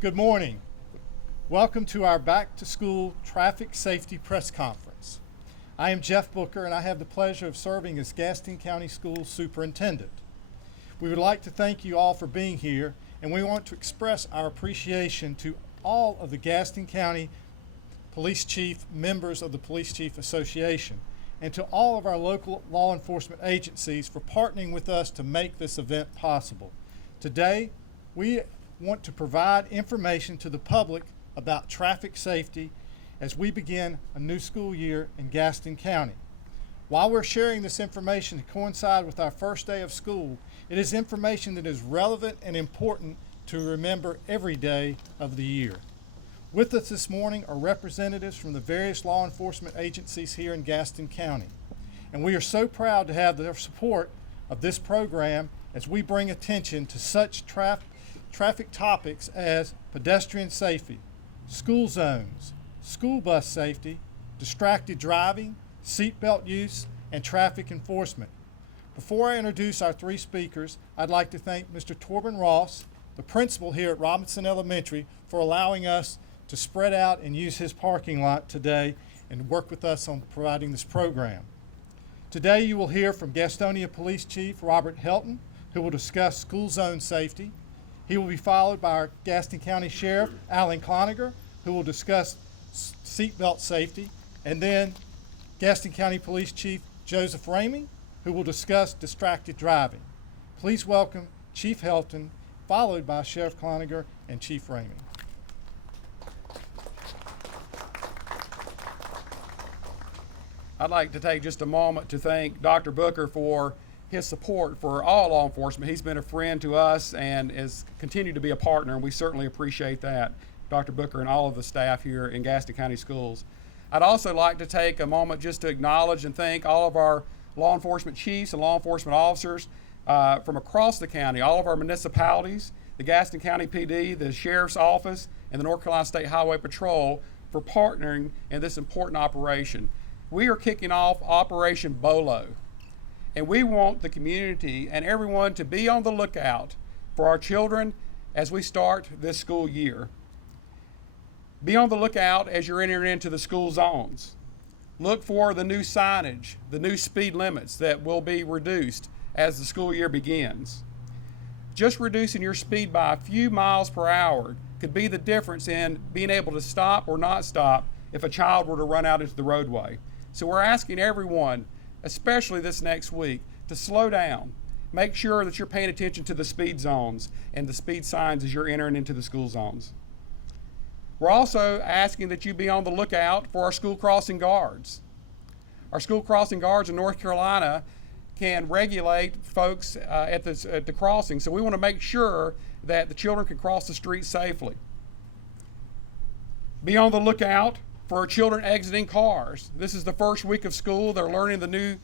Good morning. Welcome to our Back to School Traffic Safety Press Conference. I am Jeff Booker and I have the pleasure of serving as Gaston County School Superintendent. We would like to thank you all for being here, and we want to express our appreciation to all of the Gaston County Police Chief members of the Police Chief Association and to all of our local law enforcement agencies for partnering with us to make this event possible. Today, we want to provide information to the public about traffic safety as we begin a new school year in Gaston County. While we're sharing this information to coincide with our first day of school, it is information that is relevant and important to remember every day of the year. With us this morning are representatives from the various law enforcement agencies here in Gaston County. And we are so proud to have their support of this program as we bring attention to such traffic topics as pedestrian safety, school zones, school bus safety, distracted driving, seatbelt use, and traffic enforcement. Before I introduce our three speakers, I'd like to thank Mr. Torben Ross, the principal here at Robinson Elementary, for allowing us to spread out and use his parking lot today and work with us on providing this program. Today you will hear from Gastonia Police Chief Robert Helton, who will discuss school zone safety. He will be followed by our Gaston County Sheriff, Alan Cloninger, who will discuss seatbelt safety, and then Gaston County Police Chief Joseph Ramey, who will discuss distracted driving. Please welcome Chief Helton, followed by Sheriff Cloninger and Chief Ramey. I'd like to take just a moment to thank Dr. Booker for his support for all law enforcement. He's been a friend to us and has continued to be a partner, and we certainly appreciate that, Dr. Booker and all of the staff here in Gaston County Schools. I'd also like to take a moment just to acknowledge and thank all of our law enforcement chiefs and law enforcement officers from across the county, all of our municipalities, the Gaston County PD, the Sheriff's Office, and the North Carolina State Highway Patrol for partnering in this important operation. We are kicking off Operation BOLO, and we want the community and everyone to be on the lookout for our children as we start this school year. Be on the lookout as you're entering into the school zones. Look for the new signage, the new speed limits that will be reduced as the school year begins. Just reducing your speed by a few miles per hour could be the difference in being able to stop or not stop if a child were to run out into the roadway. So we're asking everyone, especially this next week, to slow down. Make sure that you're paying attention to the speed zones and the speed signs as you're entering into the school zones. We're also asking that you be on the lookout for our school crossing guards. Our school crossing guards in North Carolina can regulate folks at the crossing, so we want to make sure that the children can cross the street safely. Be on the lookout for our children exiting cars. This is the first week of school. They're learning the new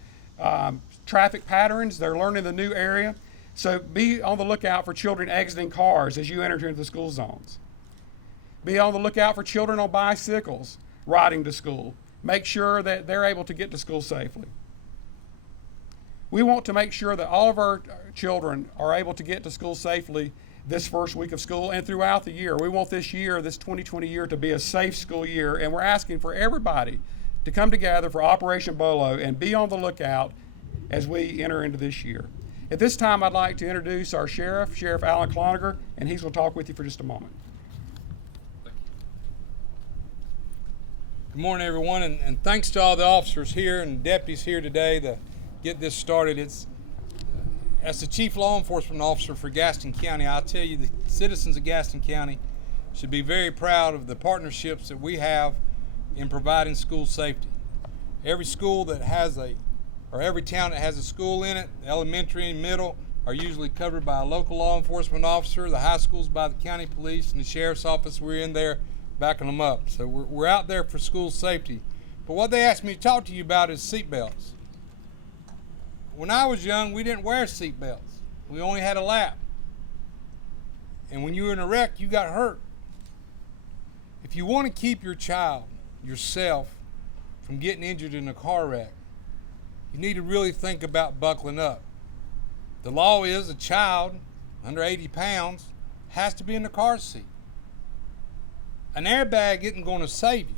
traffic patterns. They're learning the new area. So be on the lookout for children exiting cars as you enter into the school zones. Be on the lookout for children on bicycles riding to school. Make sure that they're able to get to school safely. We want to make sure that all of our children are able to get to school safely this first week of school and throughout the year. We want this year, this 2020 year, to be a safe school year, and we're asking for everybody to come together for Operation BOLO and be on the lookout as we enter into this year. At this time, I'd like to introduce our Sheriff, Sheriff Alan Cloninger, and he's going to talk with you for just a moment. Good morning, everyone, and thanks to all the officers here and deputies here today to get this started. As the Chief Law Enforcement Officer for Gaston County, I'll tell you the citizens of Gaston County should be very proud of the partnerships that we have in providing school safety. Every school that has every town that has a school in it, elementary and middle, are usually covered by a local law enforcement officer, the high schools by the county police, and the sheriff's office, we're in there backing them up. So we're out there for school safety. But what they asked me to talk to you about is seatbelts. When I was young, we didn't wear seatbelts. We only had a lap. And when you were in a wreck, you got hurt. If you want to keep your child, yourself, from getting injured in a car wreck, you need to really think about buckling up. The law is a child under 80 pounds has to be in the car seat. an airbag isn't going to save you.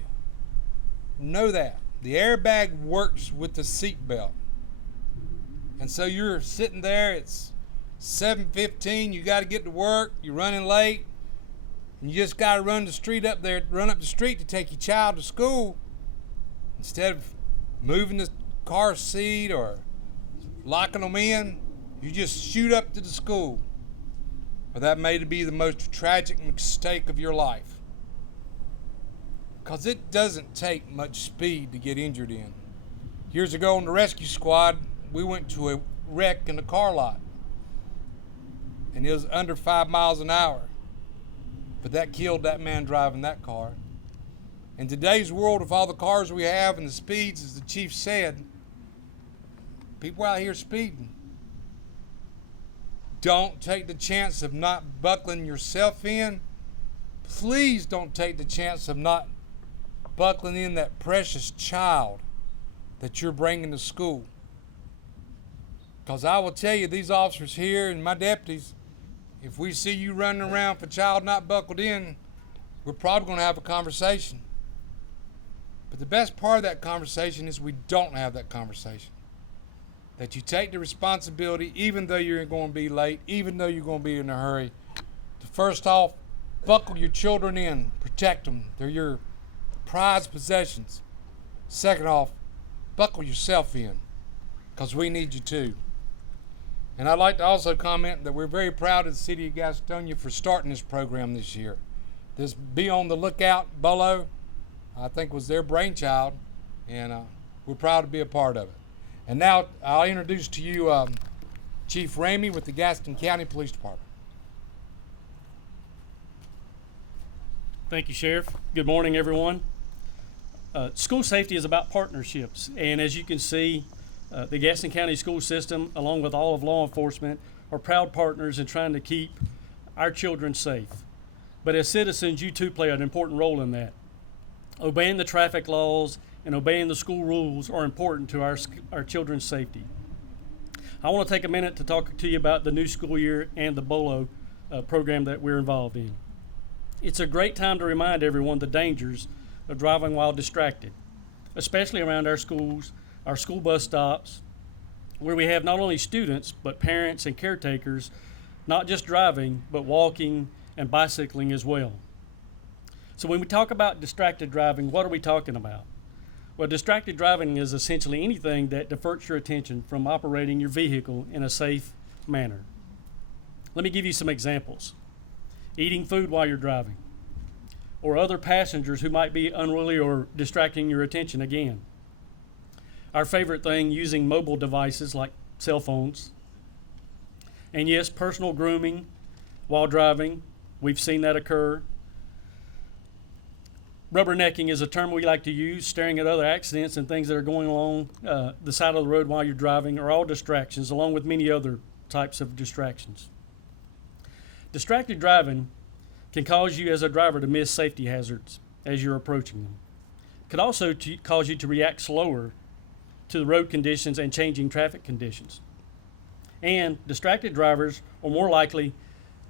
Know that. The airbag works with the seat belt. And so you're sitting there, it's 7:15, you got to get to work, you're running late, and you just got to run up the street to take your child to school. Instead of moving the car seat or locking them in, you just shoot up to the school. Well, that may be the most tragic mistake of your life. Because it doesn't take much speed to get injured in. Years ago on the rescue squad, we went to a wreck in the car lot. And it was under 5 miles an hour. But that killed that man driving that car. In today's world, with all the cars we have and the speeds, as the chief said, people out here speeding. Don't take the chance of not buckling yourself in. Please don't take the chance of not buckling in that precious child that you're bringing to school. Because I will tell you, these officers here and my deputies, if we see you running around with a child not buckled in, we're probably going to have a conversation. But the best part of that conversation is we don't have that conversation. That you take the responsibility, even though you're going to be late, even though you're going to be in a hurry, to first off, buckle your children in, protect them. They're your prized possessions. Second off, buckle yourself in, because we need you too. And I'd like to also comment that we're very proud of the city of Gastonia for starting this program this year. This Be On the Lookout BOLO, I think, was their brainchild, and we're proud to be a part of it. And now I'll introduce to you Chief Ramey with the Gaston County Police Department. Thank you, Sheriff. Good morning, everyone. School safety is about partnerships, and as you can see, the Gaston County school system, along with all of law enforcement, are proud partners in trying to keep our children safe. But as citizens, you too play an important role in that. Obeying the traffic laws and obeying the school rules are important to our children's safety. I want to take a minute to talk to you about the new school year and the BOLO program that we're involved in. It's a great time to remind everyone the dangers of driving while distracted, especially around our schools, our school bus stops, where we have not only students, but parents and caretakers, not just driving, but walking and bicycling as well. So when we talk about distracted driving, what are we talking about? Well, distracted driving is essentially anything that diverts your attention from operating your vehicle in a safe manner. Let me give you some examples. Eating food while you're driving, or other passengers who might be unruly or distracting your attention again. Our favorite thing, using mobile devices like cell phones. And yes, personal grooming while driving. We've seen that occur. Rubbernecking is a term we like to use, staring at other accidents and things that are going along the side of the road while you're driving are all distractions, along with many other types of distractions. Distracted driving can cause you as a driver to miss safety hazards as you're approaching them. It could also cause you to react slower to the road conditions and changing traffic conditions. And distracted drivers are more likely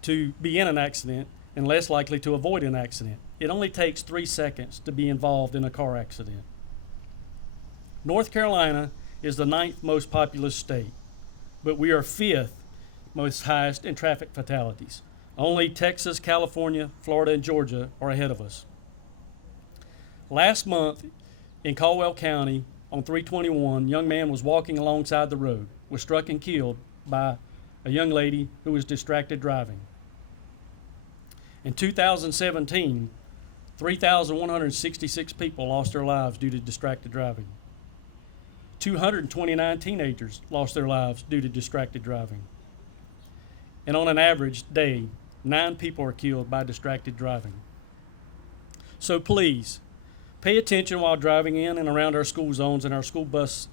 to be in an accident and less likely to avoid an accident. It only takes 3 seconds to be involved in a car accident. North Carolina is the 9th most populous state, but we are 5th most highest in traffic fatalities. Only Texas, California, Florida, and Georgia are ahead of us. Last month in Caldwell County on 321, a young man was walking alongside the road, was struck and killed by a young lady who was distracted driving. In 2017, 3,166 people lost their lives due to distracted driving. 229 teenagers lost their lives due to distracted driving. And on an average day, 9 people are killed by distracted driving. So please, pay attention while driving in and around our school zones and our school bus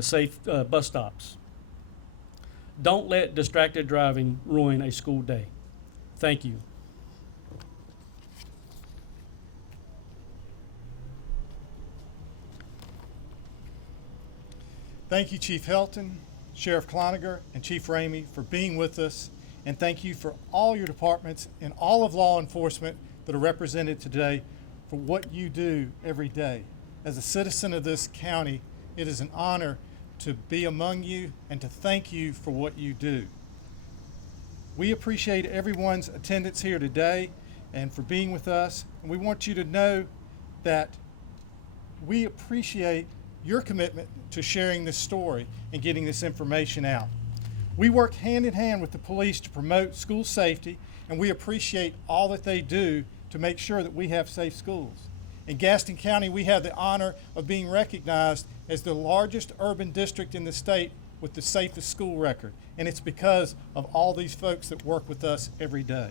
safe bus stops. Don't let distracted driving ruin a school day. Thank you. Thank you, Chief Helton, Sheriff Cloninger, and Chief Ramey for being with us. And thank you for all your departments and all of law enforcement that are represented today for what you do every day. As a citizen of this county, it is an honor to be among you and to thank you for what you do. We appreciate everyone's attendance here today and for being with us. And we want you to know that we appreciate your commitment to sharing this story and getting this information out. We work hand in hand with the police to promote school safety, and we appreciate all that they do to make sure that we have safe schools. In Gaston County, we have the honor of being recognized as the largest urban district in the state with the safest school record, and it's because of all these folks that work with us every day.